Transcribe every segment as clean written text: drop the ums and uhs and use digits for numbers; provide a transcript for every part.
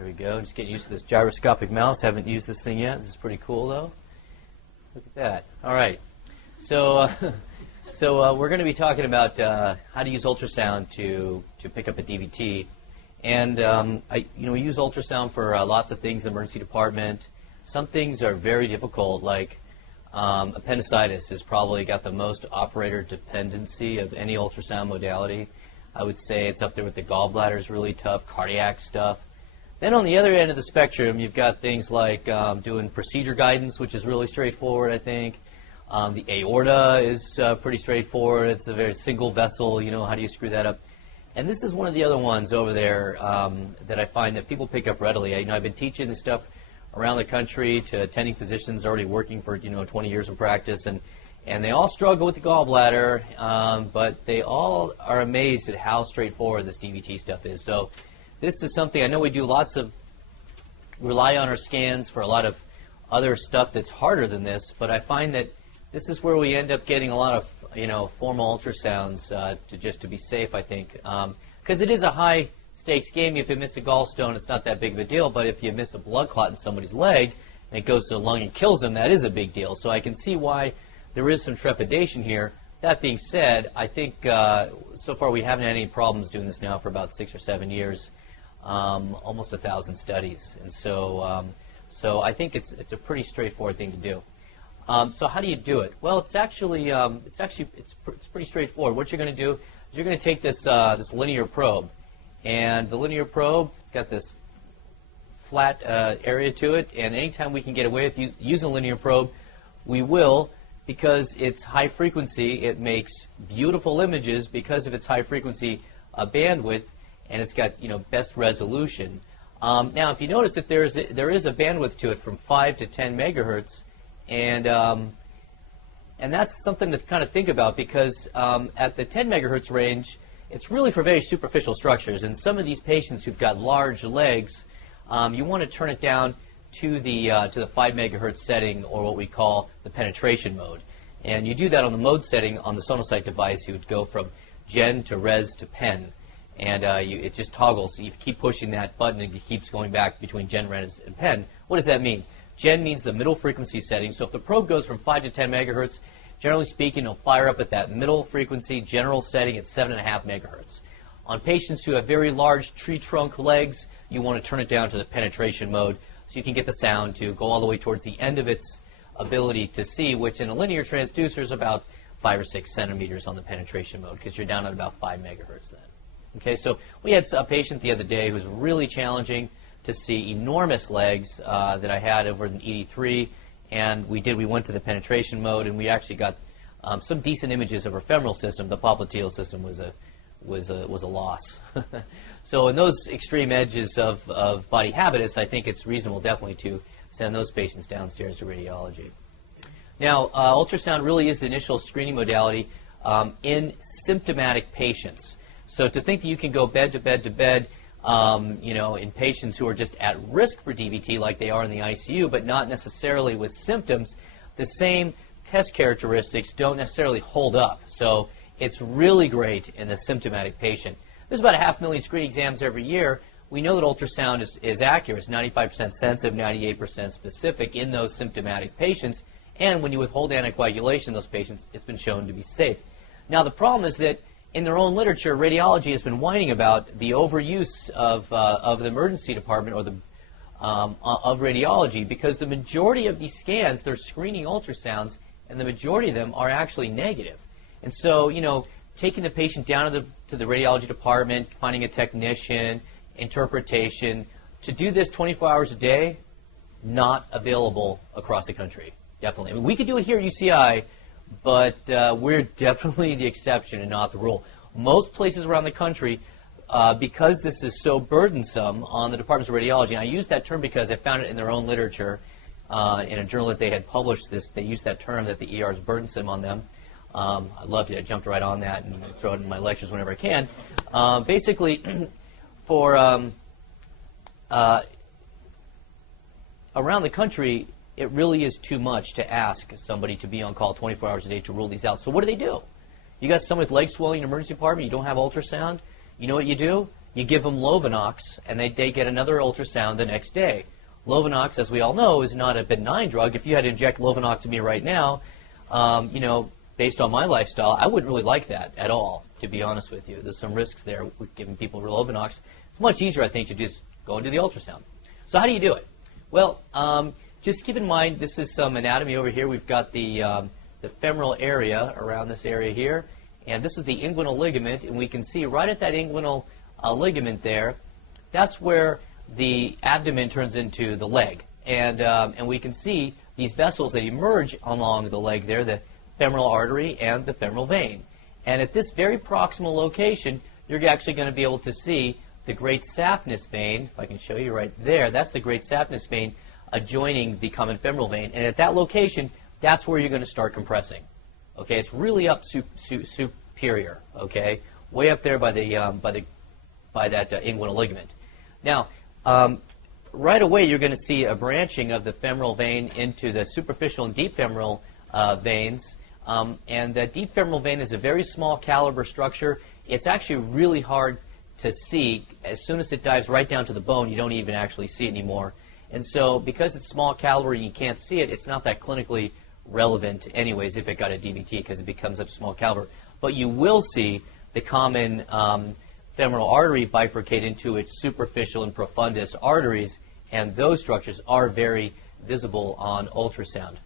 There we go. Just getting used to this gyroscopic mouse. Haven't used this thing yet. This is pretty cool, though. Look at that. All right. So, we're going to be talking about how to use ultrasound to pick up a DVT. And we use ultrasound for lots of things in the emergency department. Some things are very difficult, like appendicitis has probably got the most operator dependency of any ultrasound modality. I would say it's up there with the gallbladder is really tough, cardiac stuff. Then on the other end of the spectrum, you've got things like doing procedure guidance, which is really straightforward, I think. The aorta is pretty straightforward. It's a very single vessel. You know, how do you screw that up? And this is one of the other ones over there that I find that people pick up readily. I've been teaching this stuff around the country to attending physicians already working for 20 years of practice, and they all struggle with the gallbladder, but they all are amazed at how straightforward this DVT stuff is. So this is something I know we do rely on our scans for a lot of other stuff that's harder than this, but I find that this is where we end up getting a lot of formal ultrasounds to be safe, I think, because it is a high stakes game. If you miss a gallstone, it's not that big of a deal, but if you miss a blood clot in somebody's leg and it goes to the lung and kills them, that is a big deal. So I can see why there is some trepidation here. That being said, I think so far we haven't had any problems doing this now for about 6 or 7 years, almost 1,000 studies, and so I think it's a pretty straightforward thing to do. So how do you do it? Well, it's pretty straightforward. What you're going to do is you're going to take this linear probe, and the linear probe, it's got this flat area to it, and anytime we can get away with using a linear probe, we will, because it's high frequency. It makes beautiful images because of its high frequency bandwidth, and it's got best resolution. Now, if you notice that there is a bandwidth to it from 5 to 10 megahertz, and that's something to kind of think about, because at the 10 megahertz range, it's really for very superficial structures. And some of these patients who've got large legs, you want to turn it down to the 5 megahertz setting, or what we call the penetration mode. And you do that on the mode setting on the Sonocyte device. You would go from gen to res to pen, and it just toggles. So you keep pushing that button, and it keeps going back between gen, res, and pen. What does that mean? Gen means the middle frequency setting. So if the probe goes from 5 to 10 megahertz, generally speaking, it'll fire up at that middle frequency general setting at 7.5 megahertz. On patients who have very large tree trunk legs, you want to turn it down to the penetration mode so you can get the sound to go all the way towards the end of its ability to see, which in a linear transducer is about 5 or 6 centimeters on the penetration mode, because you're down at about 5 megahertz then. Okay, so we had a patient the other day who was really challenging to see enormous legs that I had over in ED3, and we went to the penetration mode, and we actually got some decent images of her femoral system. The popliteal system was a loss. So in those extreme edges of body habitus, I think it's reasonable definitely to send those patients downstairs to radiology. Now, ultrasound really is the initial screening modality in symptomatic patients. So to think that you can go bed to bed to bed, in patients who are just at risk for DVT like they are in the ICU, but not necessarily with symptoms, the same test characteristics don't necessarily hold up. So it's really great in the symptomatic patient. There's about 500,000 screening exams every year. We know that ultrasound is accurate. It's 95% sensitive, 98% specific in those symptomatic patients. And when you withhold anticoagulation in those patients, it's been shown to be safe. Now, the problem is that in their own literature, radiology has been whining about the overuse of the emergency department or of radiology, because the majority of these scans, they're screening ultrasounds, and the majority of them are actually negative. And so, taking the patient down to the radiology department, finding a technician, interpretation, to do this 24 hours a day, not available across the country, definitely. I mean, we could do it here at UCI, but we're definitely the exception and not the rule. Most places around the country, because this is so burdensome on the departments of radiology, and I use that term because I found it in their own literature, in a journal that they had published this, they used that term that the ER is burdensome on them. I loved it. I jumped right on that and throw it in my lectures whenever I can. Basically, for around the country, it really is too much to ask somebody to be on call 24 hours a day to rule these out. So what do? You got someone with leg swelling in an emergency department, you don't have ultrasound, you know what you do? you give them Lovenox, and they get another ultrasound the next day. Lovenox, as we all know, is not a benign drug. If you had to inject Lovenox to me right now, you know, based on my lifestyle, I wouldn't really like that at all, to be honest with you. There's some risks there with giving people Lovenox. It's much easier, I think, to just go into the ultrasound. So how do you do it? Well, just keep in mind, this is some anatomy over here. We've got the femoral area around this area here, and this is the inguinal ligament, and we can see right at that inguinal ligament there, that's where the abdomen turns into the leg. And we can see these vessels that emerge along the leg there, the femoral artery and the femoral vein. And at this very proximal location, you're actually going to be able to see the great saphenous vein. If I can show you right there, that's the great saphenous vein adjoining the common femoral vein. And at that location, that's where you're going to start compressing. Okay, it's really up superior. Okay, way up there by the by that inguinal ligament. Now, right away, you're going to see a branching of the femoral vein into the superficial and deep femoral veins. And the deep femoral vein is a very small caliber structure. It's actually really hard to see. As soon as it dives right down to the bone, you don't even actually see it anymore. And so because it's small caliber and you can't see it, it's not that clinically relevant anyways if it got a DVT because it becomes such a small caliber. But you will see the common femoral artery bifurcate into its superficial and profundus arteries, and those structures are very visible on ultrasound.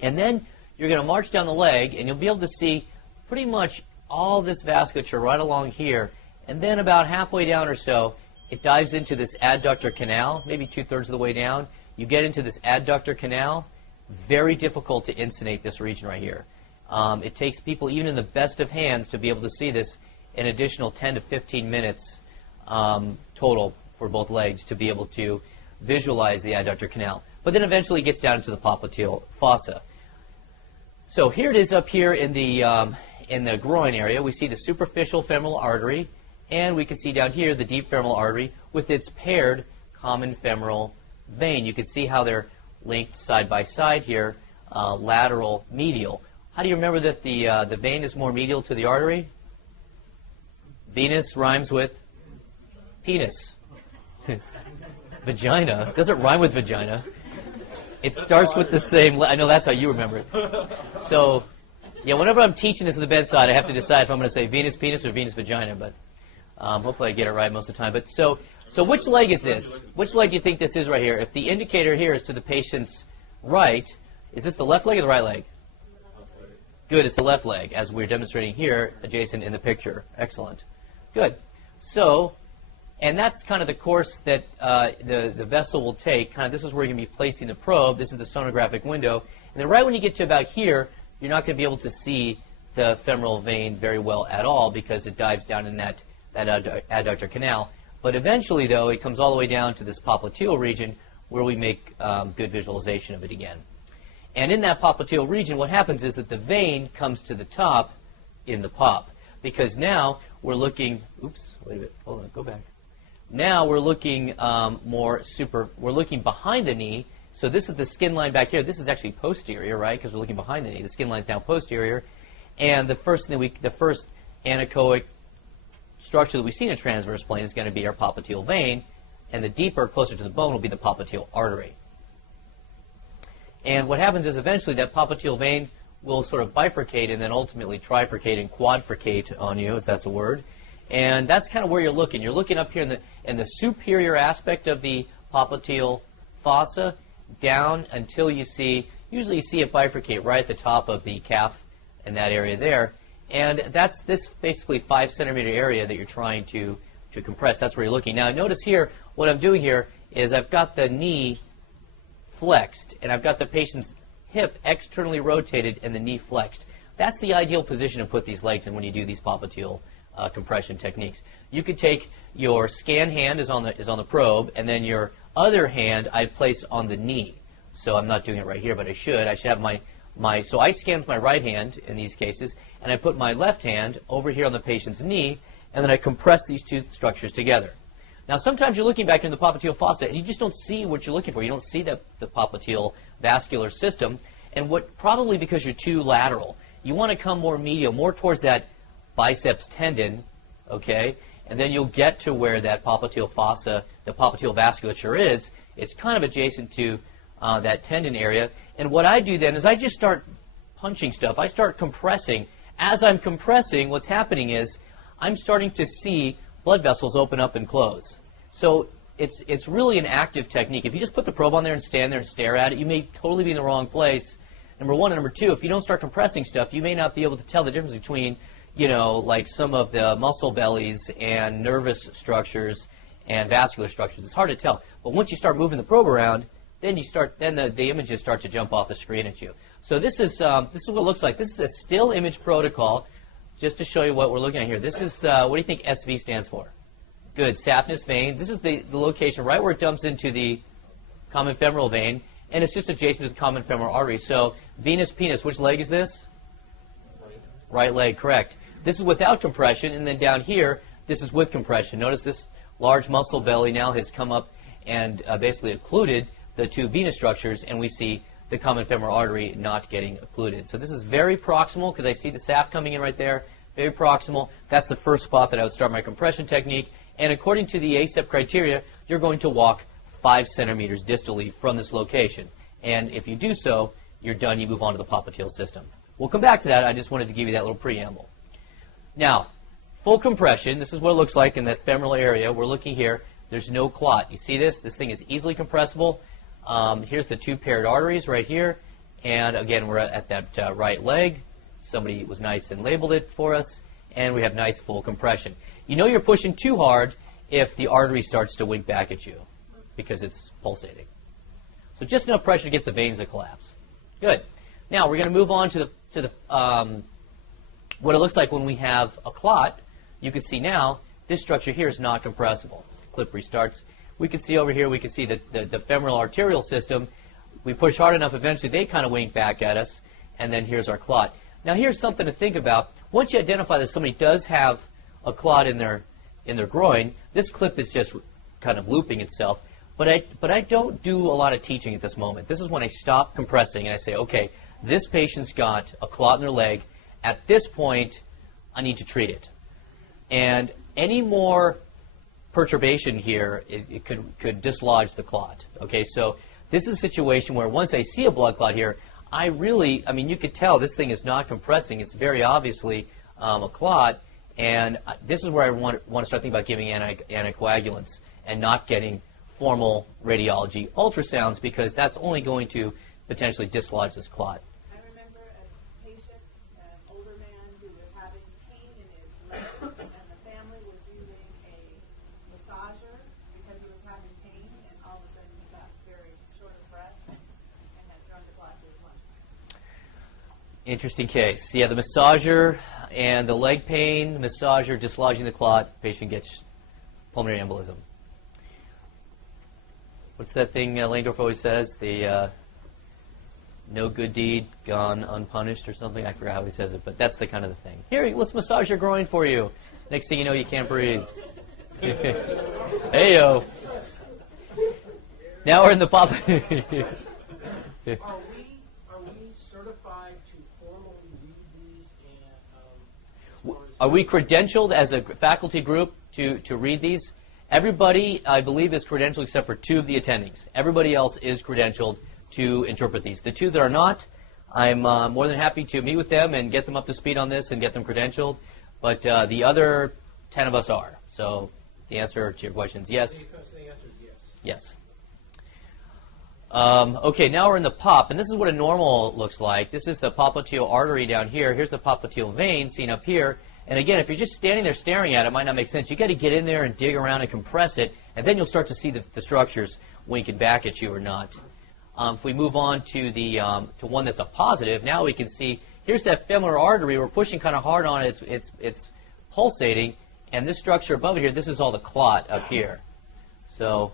And then you're going to march down the leg, and you'll be able to see pretty much all this vasculature right along here. And then about halfway down or so, it dives into this adductor canal, maybe 2/3 of the way down. You get into this adductor canal. Very difficult to insonate this region right here. It takes people, even in the best of hands, to be able to see this an additional 10 to 15 minutes total for both legs to be able to visualize the adductor canal. But then eventually it gets down into the popliteal fossa. So here it is up here in the groin area. We see the superficial femoral artery, and we can see down here the deep femoral artery with its paired common femoral vein. You can see how they're linked side by side here, lateral, medial. How do you remember that the vein is more medial to the artery? Venus rhymes with penis. Vagina doesn't rhyme with vagina. It starts with the same. I know that's how you remember it. So, yeah, whenever I'm teaching this at the bedside, I have to decide if I'm going to say Venus penis or Venus vagina. But hopefully I get it right most of the time. But so which leg is this? Which leg do you think this is right here? If the indicator here is to the patient's right, is this the left leg or the right leg? Good, it's the left leg, as we're demonstrating here, adjacent in the picture. Excellent. Good. So, and that's kind of the course that the vessel will take. Kind of this is where you're going to be placing the probe. This is the sonographic window. And then right when you get to about here, you're not going to be able to see the femoral vein very well at all because it dives down in that adductor canal. But eventually, though, it comes all the way down to this popliteal region where we make good visualization of it again. And in that popliteal region, what happens is that the vein comes to the top in the pop. Because now we're looking, oops, wait a minute, hold on, go back. Now we're looking we're looking behind the knee. So this is the skin line back here. This is actually posterior, right? Because we're looking behind the knee. The skin line's now posterior. And the first anechoic structure that we see in a transverse plane is going to be our popliteal vein. And the deeper, closer to the bone, will be the popliteal artery. And what happens is eventually that popliteal vein will sort of bifurcate and then ultimately trifurcate and quadrifurcate on you, if that's a word. And that's kind of where you're looking. You're looking up here in the superior aspect of the popliteal fossa down until you see, usually you see it bifurcate right at the top of the calf in that area there. And that's this basically 5 centimeter area that you're trying to compress. That's where you're looking. Now notice here, what I'm doing here is I've got the knee flexed and I've got the patient's hip externally rotated and the knee flexed. That's the ideal position to put these legs in when you do these popliteal compression techniques. You could take your scan hand is on the probe, and then your other hand I place on the knee. So I'm not doing it right here, but I should. I should have so I scan with my right hand in these cases, and I put my left hand over here on the patient's knee, and then I compress these two structures together. Now sometimes you're looking back in the popliteal fossa, and you just don't see what you're looking for. You don't see the popliteal vascular system, and probably because you're too lateral. You want to come more medial, more towards that biceps tendon, okay? and then you'll get to where that popliteal fossa, the popliteal vasculature is. It's kind of adjacent to that tendon area. And what I do then is I just start punching stuff. I start compressing. As I'm compressing, what's happening is I'm starting to see blood vessels open up and close. So it's really an active technique. If you just put the probe on there and stand there and stare at it, you may totally be in the wrong place. Number one. And number two, if you don't start compressing stuff, you may not be able to tell the difference between, you know, like some of the muscle bellies and nervous structures and vascular structures. It's hard to tell. But once you start moving the probe around, then the images start to jump off the screen at you. So this is what it looks like. This is a still image protocol, just to show you what we're looking at here. This is, what do you think SV stands for? Good, saphenous vein. This is the location right where it dumps into the common femoral vein, and it's just adjacent to the common femoral artery. So venous penis, which leg is this? Right leg, correct. This is without compression, and then down here, this is with compression. Notice this large muscle belly now has come up and basically occluded the two venous structures, and we see the common femoral artery not getting occluded. So this is very proximal, because I see the saph coming in right there. Very proximal. That's the first spot that I would start my compression technique. And according to the ACEP criteria, you're going to walk 5 centimeters distally from this location. And if you do so, you're done. You move on to the popliteal system. We'll come back to that. I just wanted to give you that little preamble. Now, full compression. This is what it looks like in that femoral area. We're looking here. There's no clot. You see this? This thing is easily compressible. Here's the two paired arteries right here. And again, we're at that right leg. Somebody was nice and labeled it for us. And we have nice full compression. You know you're pushing too hard if the artery starts to wink back at you, because it's pulsating. So just enough pressure to get the veins to collapse. Good. Now we're going to move on to what it looks like when we have a clot. You can see now this structure here is not compressible. As the clip restarts, we can see over here, we can see the femoral arterial system. We push hard enough, eventually they kind of wink back at us, and then here's our clot. Now here's something to think about. Once you identify that somebody does have a clot in their groin, this clip is just kind of looping itself. But I don't do a lot of teaching at this moment. This is when I stop compressing and I say, okay, this patient's got a clot in their leg. At this point, I need to treat it. And any more perturbation here, it could dislodge the clot. Okay, so this is a situation where once I see a blood clot here, I mean, you could tell this thing is not compressing. It's very obviously a clot. And this is where I want to start thinking about giving anticoagulants and not getting formal radiology ultrasounds, because that's only going to potentially dislodge this clot. I remember a patient, an older man, who was having pain in his legs, and the family was using a massager because he was having pain, and all of a sudden he got very short of breath and had thrown the clot to his lunch. Interesting case. Yeah, the massager and the leg pain, massager dislodging the clot, patient gets pulmonary embolism. What's that thing Landorf always says? The no good deed gone unpunished or something? I forgot how he says it, but that's the kind of the thing. Here, let's massage your groin for you. Next thing you know, you can't breathe. Hey-yo. Now we're in the pop. Are we certified to formally read these? And are we credentialed as a faculty group to read these? Everybody, I believe, is credentialed except for 2 of the attendings. Everybody else is credentialed to interpret these. The 2 that are not, I'm more than happy to meet with them and get them up to speed on this and get them credentialed. But the other 10 of us are. So the answer to your question is yes. The answer is Yes. yes. Okay, now we're in the pop, and this is what a normal looks like. This is the popliteal artery down here. Here's the popliteal vein seen up here. And again, if you're just standing there staring at it, it might not make sense. You've got to get in there and dig around and compress it, and then you'll start to see the structures winking back at you or not. If we move on to the to one that's a positive, now we can see here's that femoral artery. We're pushing kind of hard on it. It's pulsating, and this structure above it here, this is all the clot up here. So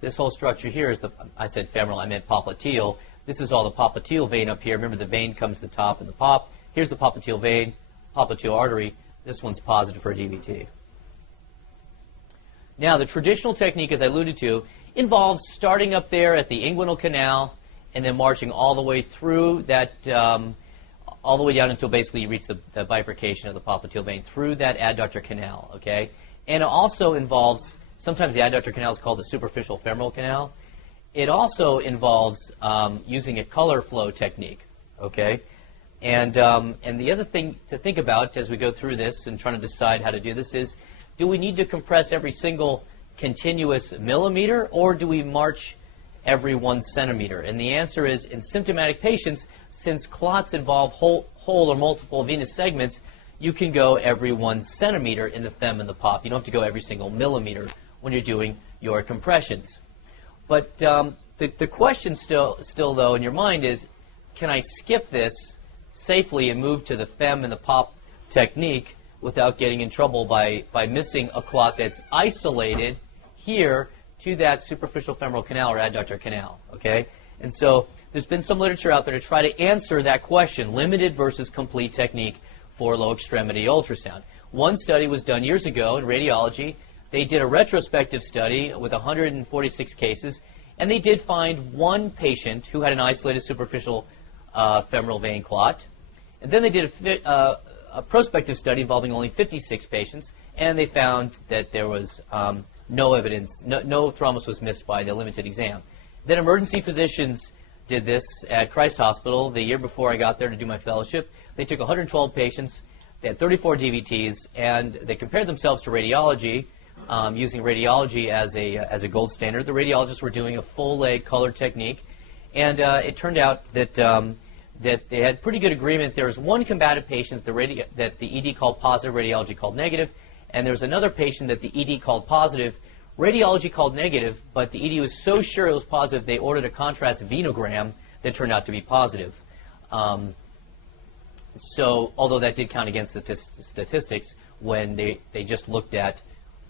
this whole structure here is I said femoral, I meant popliteal. This is all the popliteal vein up here. Remember, the vein comes to the top of the pop. Here's the popliteal vein, popliteal artery. This one's positive for DVT. Now, the traditional technique, as I alluded to, involves starting up there at the inguinal canal and then marching all the way through that, all the way down until basically you reach the bifurcation of the popliteal vein through that adductor canal, okay? And it also involves, sometimes the adductor canal is called the superficial femoral canal. It also involves using a color flow technique, okay? And the other thing to think about as we go through this and trying to decide how to do this is, do we need to compress every single continuous millimeter, or do we march every 1 centimeter? And the answer is, in symptomatic patients, since clots involve whole or multiple venous segments, you can go every 1 centimeter in the fem and the pop. You don't have to go every single millimeter when you're doing your compressions. But the question still though in your mind is, can I skip this safely and move to the fem and the pop technique without getting in trouble by missing a clot that's isolated here to that superficial femoral canal or adductor canal, okay? And so there's been some literature out there to try to answer that question, limited versus complete technique for low extremity ultrasound. One study was done years ago in radiology. They did a retrospective study with 146 cases, and they did find one patient who had an isolated superficial femoral vein clot. And then they did a prospective study involving only 56 patients, and they found that there was no evidence, no thrombus was missed by the limited exam. Then emergency physicians did this at Christ Hospital the year before I got there to do my fellowship. They took 112 patients, they had 34 DVTs, and they compared themselves to radiology, using radiology as a gold standard. The radiologists were doing a full leg color technique, and it turned out that that they had pretty good agreement. There was one combative patient that the ED called positive, radiology called negative, and there was another patient that the ED called positive, radiology called negative, but the ED was so sure it was positive they ordered a contrast venogram that turned out to be positive. So, although that did count against the statistics when they just looked at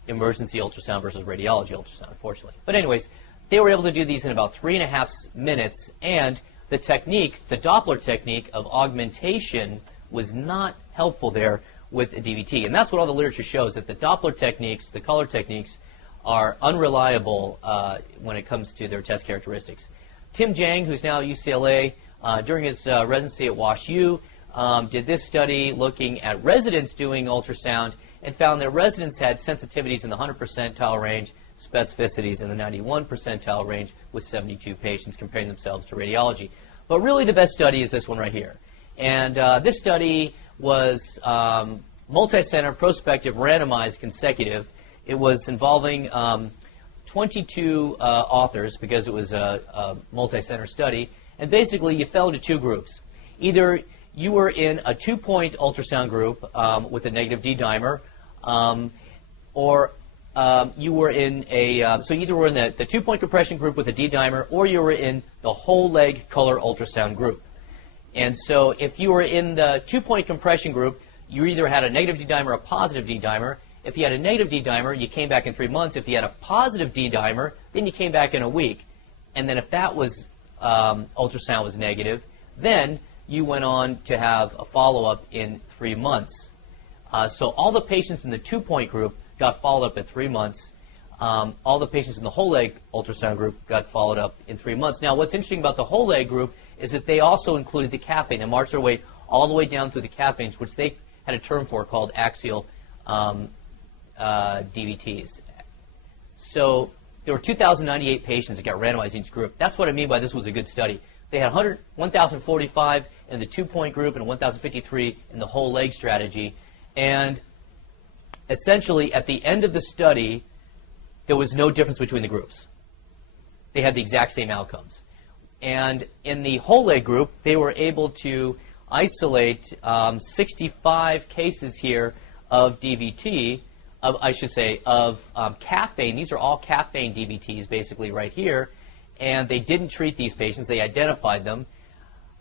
emergency ultrasound versus radiology ultrasound, unfortunately. But anyways, they were able to do these in about 3.5 minutes, and the technique, the Doppler technique of augmentation, was not helpful there with a DVT. And that's what all the literature shows, that the Doppler techniques, the color techniques, are unreliable when it comes to their test characteristics. Tim Jang, who's now at UCLA, during his residency at WashU, did this study looking at residents doing ultrasound and found that residents had sensitivities in the 100 percentile range, specificities in the 91 percentile range, with 72 patients comparing themselves to radiology. But really the best study is this one right here. And this study was multi-center, prospective, randomized, consecutive. It was involving 22 authors because it was a multi-center study. And basically you fell into two groups. Either you were in a 2-point ultrasound group with a negative D-dimer, or you were in a, so either were in the 2-point compression group with a D-dimer, or you were in the whole leg color ultrasound group. And so if you were in the 2-point compression group, you either had a negative D-dimer or a positive D-dimer. If you had a negative D-dimer, you came back in 3 months. If you had a positive D-dimer, then you came back in a week. And then if that was, ultrasound was negative, then you went on to have a follow-up in 3 months. So all the patients in the 2-point group got followed up at 3 months. All the patients in the whole leg ultrasound group got followed up in 3 months. Now, what's interesting about the whole leg group is that they also included the calf vein and marched their way all the way down through the calf veins, which they had a term for called axial DVTs. So there were 2,098 patients that got randomized in each group. That's what I mean by this was a good study. They had 1,045 in the 2-point group and 1,053 in the whole leg strategy. And essentially, at the end of the study, there was no difference between the groups. They had the exact same outcomes. And in the whole leg group, they were able to isolate 65 cases here of DVT, of calf vein. These are all calf vein DVTs, basically, right here. And they didn't treat these patients. They identified them.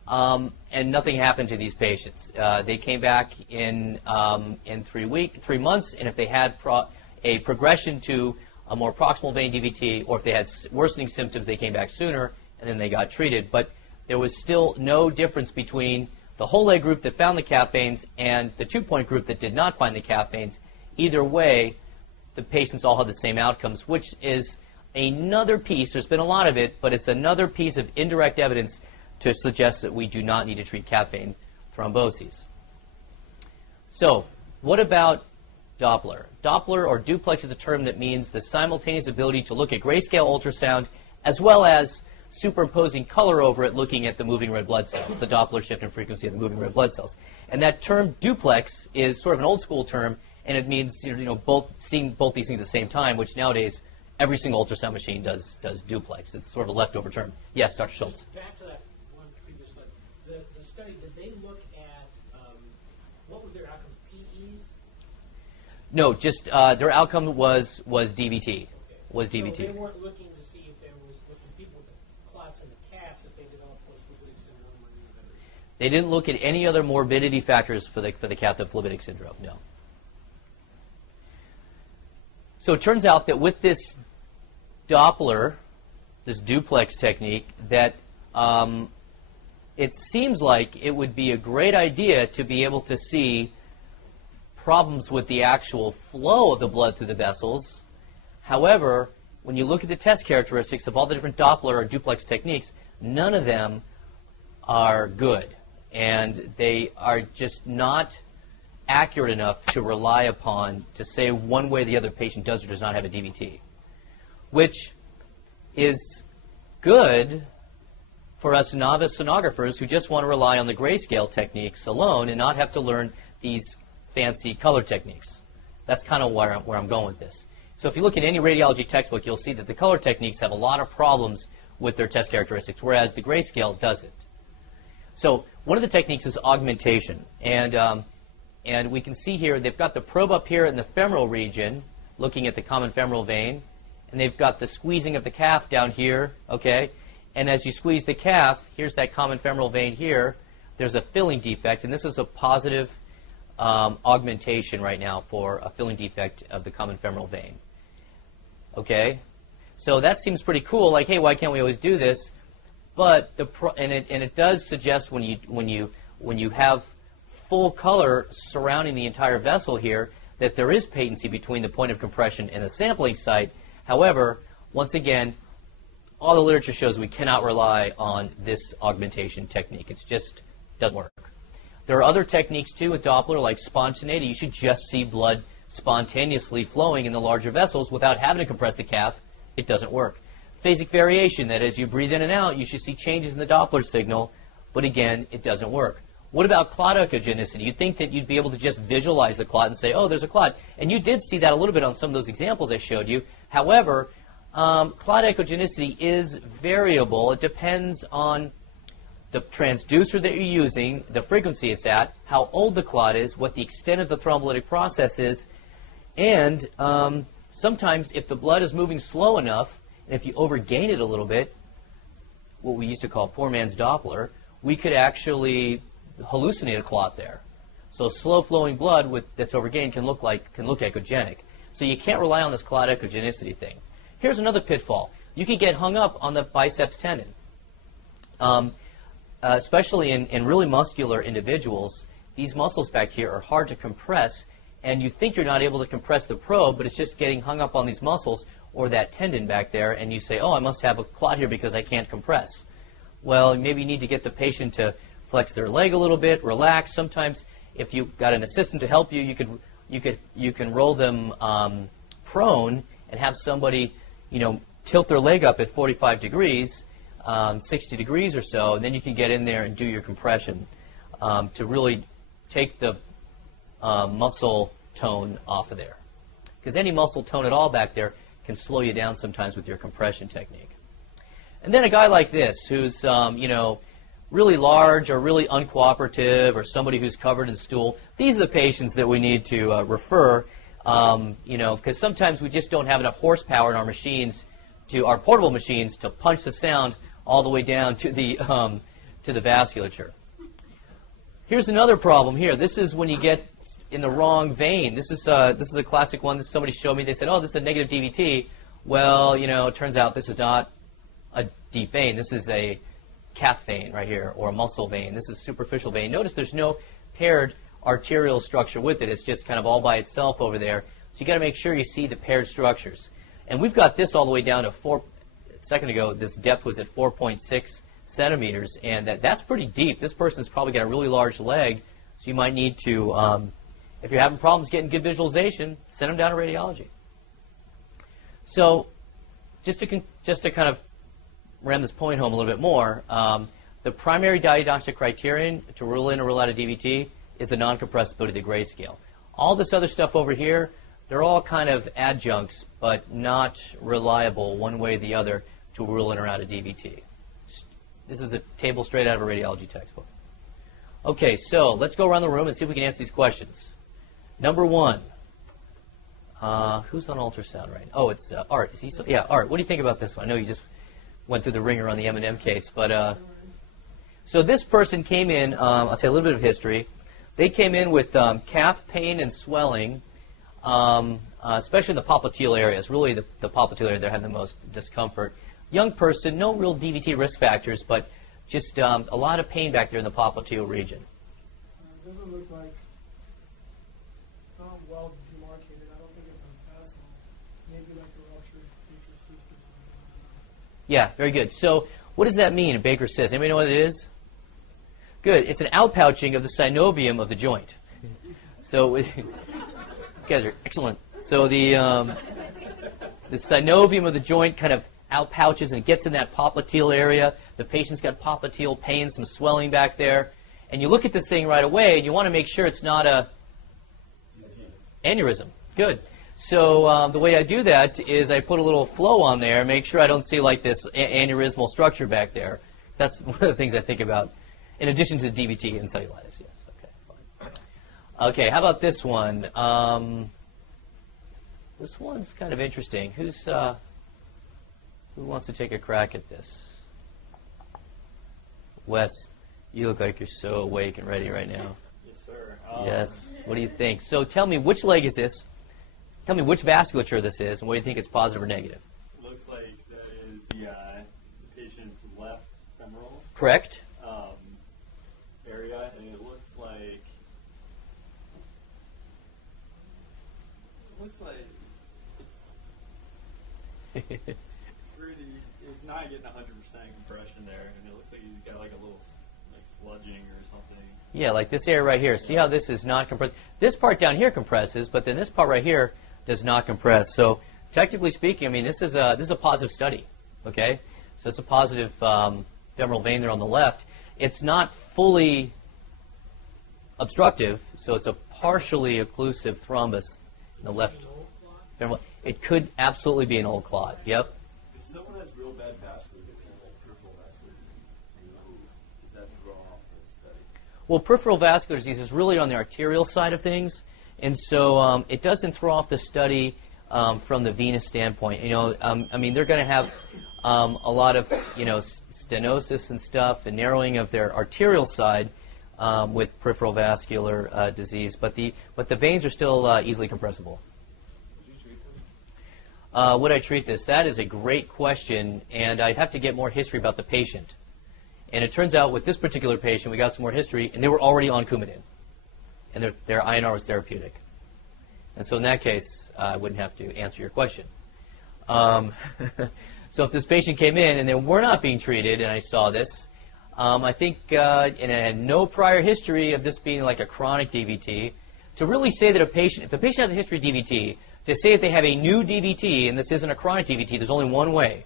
And nothing happened to these patients. They came back in 3 months, and if they had a progression to a more proximal vein DVT, or if they had worsening symptoms, they came back sooner, and then they got treated. But there was still no difference between the whole leg group that found the calf veins and the 2-point group that did not find the calf veins. Either way, the patients all had the same outcomes, which is another piece. There's been a lot of it, but it's another piece of indirect evidence to suggest that we do not need to treat calf vein thromboses. So, what about Doppler. Doppler or duplex is a term that means the simultaneous ability to look at grayscale ultrasound as well as superimposing color over it, looking at the moving red blood cells, the Doppler shift in frequency of the moving red blood cells. And that term duplex is sort of an old school term, and it means seeing both these things at the same time, which nowadays every single ultrasound machine does duplex. It's sort of a leftover term. Yes, Dr. Schultz. Back to that one previous slide. The study, did they look at what was their outcomes? PEs? No, just their outcome was DVT. Okay. Was DVT. So they weren't looking to see if there was, with the people with the clots in the calves, if they developed post-fluvitic syndrome or any other. They didn't look at any other morbidity factors for the captive phlebitic syndrome. No. So it turns out that with this Doppler, this duplex technique, that it seems like it would be a great idea to be able to see problems with the actual flow of the blood through the vessels. However, when you look at the test characteristics of all the different Doppler or duplex techniques, none of them are good. And they are just not accurate enough to rely upon to say one way or the other patient does or does not have a DVT, which is good for us novice sonographers who just want to rely on the grayscale techniques alone and not have to learn these fancy color techniques. That's kind of where I'm going with this. So if you look at any radiology textbook, you'll see that the color techniques have a lot of problems with their test characteristics, whereas the grayscale doesn't. So one of the techniques is augmentation. And we can see here they've got the probe up here in the femoral region, looking at the common femoral vein. And they've got the squeezing of the calf down here, okay? And as you squeeze the calf, here's that common femoral vein here. There's a filling defect, and this is a positive augmentation right now for a filling defect of the common femoral vein. Okay? So that seems pretty cool, like, hey, why can't we always do this? But it does suggest when you have full color surrounding the entire vessel here that there is patency between the point of compression and the sampling site. However, once again, all the literature shows we cannot rely on this augmentation technique. It just doesn't work. There are other techniques too with Doppler, like spontaneity. You should just see blood spontaneously flowing in the larger vessels without having to compress the calf. It doesn't work. Phasic variation, that as you breathe in and out, you should see changes in the Doppler signal, but again, it doesn't work. What about clot echogenicity? You'd think that you'd be able to just visualize the clot and say, oh, there's a clot. And you did see that a little bit on some of those examples I showed you. However, clot echogenicity is variable. It depends on the transducer that you're using, the frequency it's at, how old the clot is, what the extent of the thrombolytic process is, and sometimes if the blood is moving slow enough, and if you overgain it a little bit, what we used to call poor man's Doppler, we could actually hallucinate a clot there. So slow-flowing blood that's overgained can look echogenic. So you can't rely on this clot echogenicity thing. Here's another pitfall. You can get hung up on the biceps tendon. Especially in really muscular individuals, these muscles back here are hard to compress, and you think you're not able to compress the probe, but it's just getting hung up on these muscles or that tendon back there, and you say, oh, I must have a clot here because I can't compress. Well, maybe you need to get the patient to flex their leg a little bit, relax. Sometimes if you've got an assistant to help you, you can roll them prone and have somebody, tilt their leg up at 45 degrees, 60 degrees or so, and then you can get in there and do your compression to really take the muscle tone off of there. Because any muscle tone at all back there can slow you down sometimes with your compression technique. And then a guy like this who's, really large or really uncooperative or somebody who's covered in stool, these are the patients that we need to refer, because sometimes we just don't have enough horsepower in our machines, our portable machines, to punch the sound all the way down to the vasculature. Here's another problem here. This is when you get in the wrong vein. This is a classic one that somebody showed me. They said, oh, this is a negative DVT. Well, it turns out this is not a deep vein. This is a calf vein right here, or a muscle vein. This is a superficial vein. Notice there's no paired arterial structure with it. It's just kind of all by itself over there. So you got to make sure you see the paired structures. And we've got this all the way down to a second ago, this depth was at 4.6 centimeters, and that's pretty deep. This person's probably got a really large leg, so you might need to If you're having problems getting good visualization, send them down to radiology. So just to kind of ram this point home a little bit more, the primary diagnostic criterion to rule in or rule out a DVT is the non-compressibility of the grayscale. All this other stuff over here, they're all kind of adjuncts, but not reliable one way or the other to rule in or out a DVT. This is a table straight out of a radiology textbook. Okay, so let's go around the room and see if we can answer these questions. Number one, who's on ultrasound right now? Oh, it's Art. Is he still? Yeah, Art. What do you think about this one? I know you just went through the ringer on the M&M case, but so this person came in. I'll tell you a little bit of history. They came in with calf pain and swelling, especially in the popliteal areas. Really, the popliteal area they're having the most discomfort. Young person, no real DVT risk factors, but just a lot of pain back there in the popliteal region. It doesn't look like it's not well demarcated. I don't think it's a vessel. Maybe like a ruptured Baker cyst or something. Yeah, very good. So what does that mean, a Baker cyst? Anybody know what it is? Good. It's an outpouching of the synovium of the joint. So you guys are excellent. So the synovium of the joint kind of outpouches and gets in that popliteal area. The patient's got popliteal pain, some swelling back there. And you look at this thing right away, and you want to make sure it's not a aneurysm. Good. So the way I do that is I put a little flow on there, make sure I don't see like this aneurysmal structure back there. That's one of the things I think about, in addition to DVT and cellulitis. Yes. Okay. Fine. Okay. How about this one? This one's kind of interesting. Who wants to take a crack at this? Wes, you look like you're so awake and ready right now. Yes, sir. Yes. What do you think? So tell me, which leg is this? Tell me which vasculature this is, and what do you think it's positive or negative? Looks like that is the patient's left femoral Correct. area, and it looks like it's not getting 100% compression there, and it looks like he's got like a little like sludging or something. Yeah, like this area right here. See how this is not compressed? This part down here compresses, but then this part right here does not compress. So technically speaking, I mean, this is a positive study. Okay, so it's a positive femoral vein there on the left. It's not fully obstructive, so it's a partially occlusive thrombus in the left femoral. It could absolutely be an old clot. Yep. If someone has real bad vascular disease, like peripheral vascular disease, does that throw off the study? Well, peripheral vascular disease is really on the arterial side of things, and so it doesn't throw off the study from the venous standpoint. You know, I mean, they're going to have a lot of, you know, stenosis and stuff, and narrowing of their arterial side with peripheral vascular disease, but the veins are still easily compressible. Would I treat this? That is a great question, and I'd have to get more history about the patient. And it turns out with this particular patient, we got some more history, and they were already on Coumadin, and their INR was therapeutic. And so in that case, I wouldn't have to answer your question. So if this patient came in and they were not being treated, and I saw this, I think, and I had no prior history of this being like a chronic DVT, to really say that if the patient has a history of DVT, to say that they have a new DVT, and this isn't a chronic DVT, there's only one way,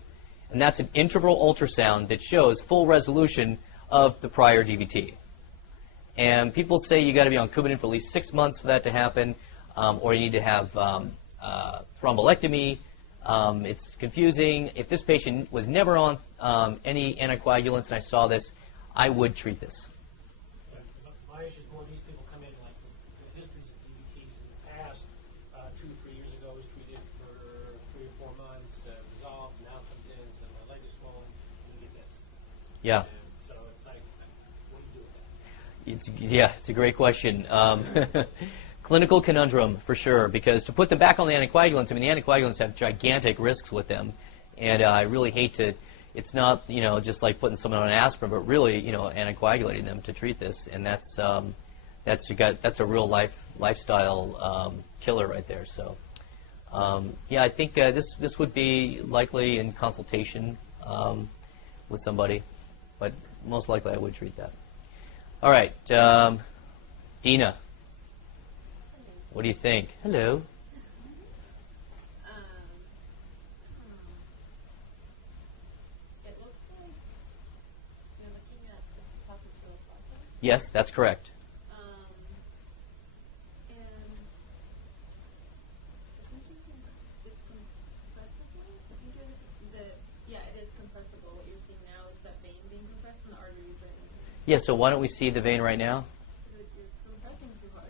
and that's an integral ultrasound that shows full resolution of the prior DVT. And people say you got to be on Coumadin for at least 6 months for that to happen, or you need to have thrombolectomy. It's confusing. If this patient was never on any anticoagulants and I saw this, I would treat this. My issue is when these people come in like with histories of DVTs in the past, 2 or 3 years ago was treated for 3 or 4 months, resolved, now comes in, says my leg is swollen, and you get this. Yeah. And so it's like, what do you do with that? It's a great question. Clinical conundrum for sure, because to put them back on the anticoagulants, I mean, the anticoagulants have gigantic risks with them, and I really hate to. It's not, you know, just like putting someone on aspirin, but really, you know, anticoagulating them to treat this, and that's a real lifestyle killer right there. So, yeah, I think this would be likely in consultation with somebody, but most likely I would treat that. All right, Dina. What do you think? Hello. It looks like you're looking at the top of the process. Yes, that's correct. And I think it's compressible. I think it is compressible. What you're seeing now is that vein being compressed and the arteries are Yeah, so why don't we see the vein right now? you're compressing too hard.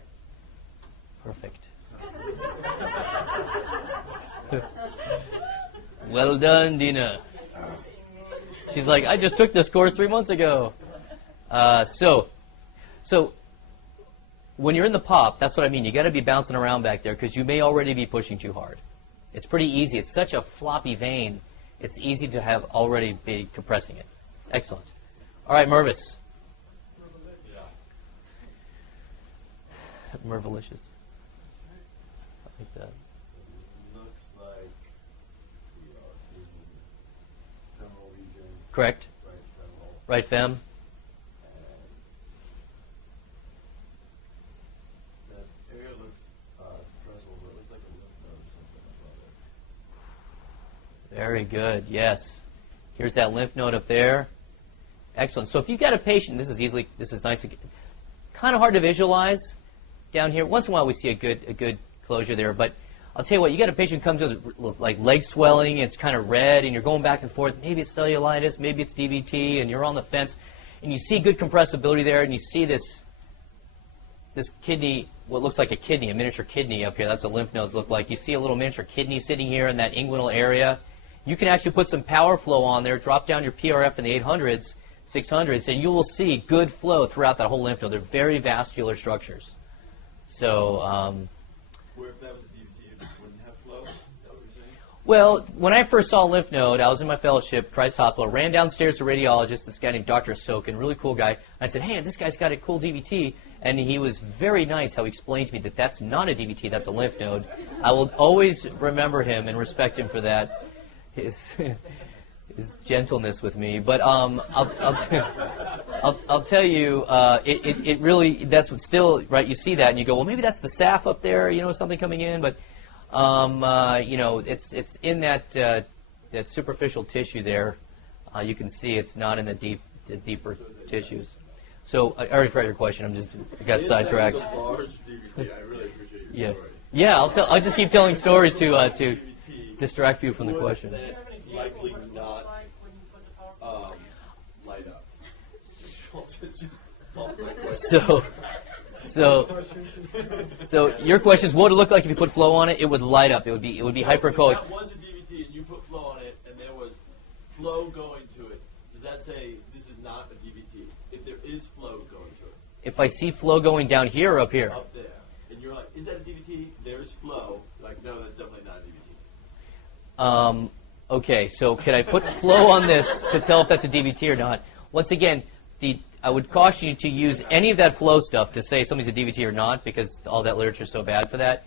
Perfect. Well done, Dina. She's like, I just took this course 3 months ago. So when you're in the pop, that's what I mean. You got to be bouncing around back there because you may already be pushing too hard. It's pretty easy. It's such a floppy vein. It's easy to have already be compressing it. Excellent. All right, Mervis. Mervilicious. I like that. Looks like the femoral region, Correct. right femoral, Right, Fem? and that area looks compressible, but it looks like a lymph node or something above it. Very good. Yes. Here's that lymph node up there. Excellent. So if you've got a patient, this is nice. Kind of hard to visualize down here. Once in a while we see a good closure there, but I'll tell you what, you got a patient who comes with like leg swelling, it's kind of red, and you're going back and forth. Maybe it's cellulitis, maybe it's DVT, and you're on the fence, and you see good compressibility there, and you see this kidney, what looks like a kidney, a miniature kidney up here. That's what lymph nodes look like. You see a little miniature kidney sitting here in that inguinal area. You can actually put some power flow on there, drop down your PRF in the 800s, 600s, and you will see good flow throughout that whole lymph node. They're very vascular structures. So, Where if that was a DVT, it wouldn't have flow? Is that what you're saying? well, when I first saw a lymph node, I was in my fellowship, Christ Hospital, ran downstairs to radiologist, this guy named Dr. Sokin, really cool guy. I said, hey, this guy's got a cool DVT, and he was very nice how he explained to me that that's not a DVT, that's a lymph node. I will always remember him and respect him for that, his gentleness with me. But I'll tell you, it really, that's what still, right, you see that, and you go, well, maybe that's the SAF up there, something coming in, but it's in that superficial tissue there. You can see it's not in the deeper tissues. So I already forgot your question. I got sidetracked. It's a large DVT. I really appreciate your story. Yeah. I'll just keep telling stories to distract you from the question. Would that likely not light up? So your question is, what would it look like if you put flow on it? It would light up. It would be hypercoic. If that was a DVT and you put flow on it and there was flow going to it, does that say this is not a DVT? If there is flow going to it? If I see flow going down here or up here? Up there. And you're like, is that a DVT? There's flow. Like, no, that's definitely not a DVT. Okay, so can I put flow on this to tell if that's a DVT or not? Once again, I would caution you to use any of that flow stuff to say something's a DVT or not, because all that literature is so bad for that.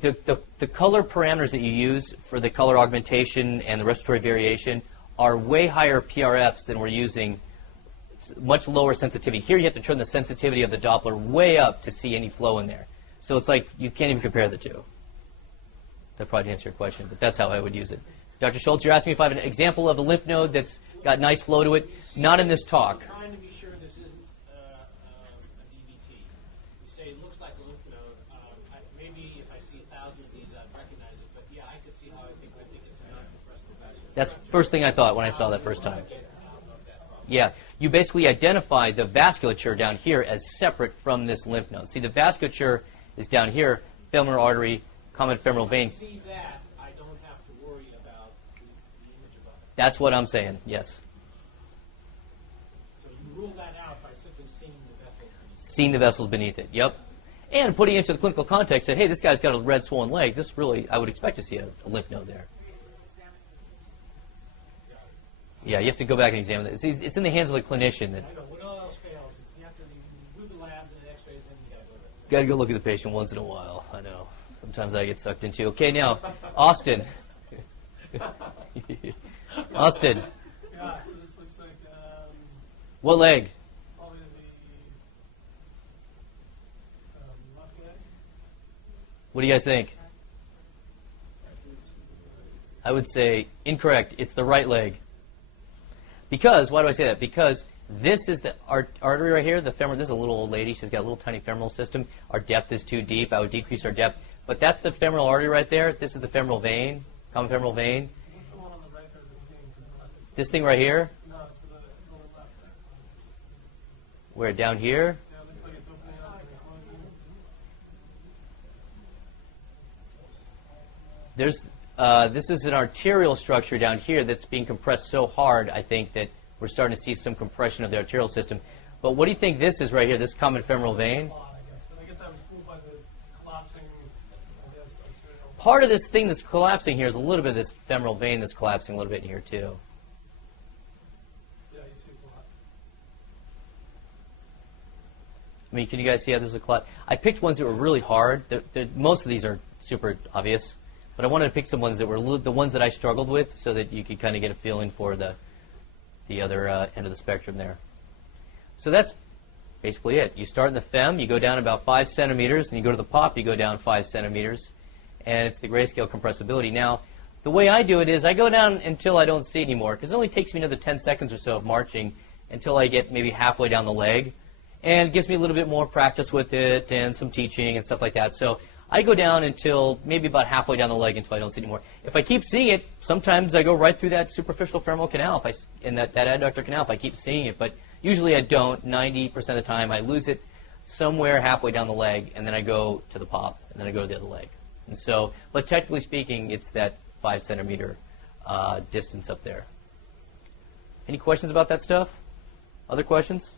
The color parameters that you use for the color augmentation and the respiratory variation are way higher PRFs than we're using, much lower sensitivity. Here you have to turn the sensitivity of the Doppler way up to see any flow in there. So it's like you can't even compare the two. That probably answer your question, but that's how I would use it. Dr. Schultz, you're asking me if I have an example of a lymph node that's got nice flow to it. Not in this talk. I'm trying to be sure this isn't a DVT. You say it looks like a lymph node. Maybe if I see 1,000 of these, I'd recognize it. But yeah, I could see how I think it's a non-compressible vascular. That's the first thing I thought when I saw that first time. Yeah, you basically identify the vasculature down here as separate from this lymph node. See, the vasculature is down here, femoral artery, common femoral vein. If I see that, I don't have to worry about the image above it. That's what I'm saying, yes. So you rule that out by simply seeing the vessel. Seeing the vessels beneath it, yep. And putting it into the clinical context that, hey, this guy's got a red swollen leg. This really, I would expect to see a lymph node there. Yeah, you have to go back and examine it. It's in the hands of the clinician. That I know, when all else fails, you have to do the labs and the x-rays, then you got to go to it. got to go look at the patient once in a while. I know. Sometimes I get sucked into. Okay, now, Austin. Austin. Yeah, so this looks like What leg? probably the left leg. What do you guys think? I would say incorrect. It's the right leg. Because, why do I say that? Because this is the artery right here, the femoral. This is a little old lady. She's got a little tiny femoral system. Our depth is too deep. I would decrease our depth. But that's the femoral artery right there. This is the femoral vein, common femoral vein. What's the one on the right there that's being compressed? This thing right here, No, to the left. where down here. Yeah, it looks like it's opening up and closing. This is an arterial structure down here that's being compressed so hard, I think, that we're starting to see some compression of the arterial system. But what do you think this is right here, this common femoral vein? But I guess I was fooled by the collapsing, I guess, arterial. Part of this thing that's collapsing here is a little bit of this femoral vein that's collapsing a little bit in here, too. Yeah, you see a lot. I mean, can you guys see how this is a collapse? I picked ones that were really hard. Most of these are super obvious. But I wanted to pick some ones that were the ones that I struggled with so that you could kind of get a feeling for the other end of the spectrum there. So that's basically it. You start in the fem, you go down about 5 centimeters, and you go to the pop, you go down 5 centimeters. And it's the grayscale compressibility. Now, the way I do it is I go down until I don't see it anymore, because it only takes me another 10 seconds or so of marching until I get maybe halfway down the leg. And it gives me a little bit more practice with it and some teaching and stuff like that. So I go down until maybe about halfway down the leg until I don't see it anymore. If I keep seeing it, sometimes I go right through that superficial femoral canal, in that adductor canal, if I keep seeing it. But usually I don't. 90% of the time I lose it somewhere halfway down the leg, and then I go to the pop, and then I go to the other leg. And so, but technically speaking, it's that 5 centimeter distance up there. Any questions about that stuff? Other questions?